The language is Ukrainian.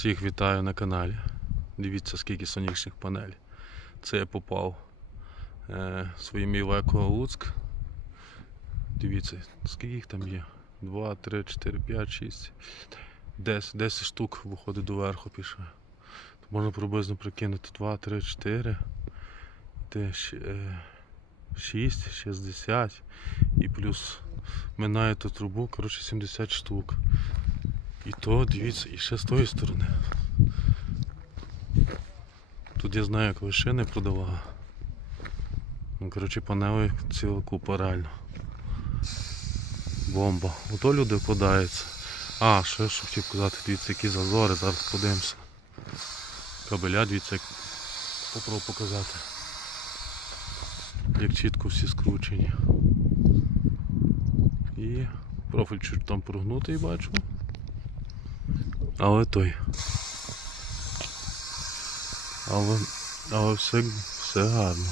Всіх вітаю на каналі. Дивіться, скільки сонячних панелей. Це я попав е, своїм Івеко Луцьк. Дивіться, скільки їх там є? 2, 3, 4, 5, 6, 10, 10 штук виходить до верху пішли. Можна приблизно прикинути 2, 3, 4, 6, 60 і плюс минає ту трубу, коротше 70 штук. І то, дивіться, і ще з тої сторони. Тут я знаю, як шини продавав. Ну, коротше, панели ціла купа реально. Бомба. Ото люди вкладаються. А, ще що хотів казати, дивіться, які зазори, зараз подивимося. Кабеля, дивіться, як попробую показати. Як чітко всі скручені. І профіль чуть там прогнутий бачу. Але той. Але, але все, все гарно.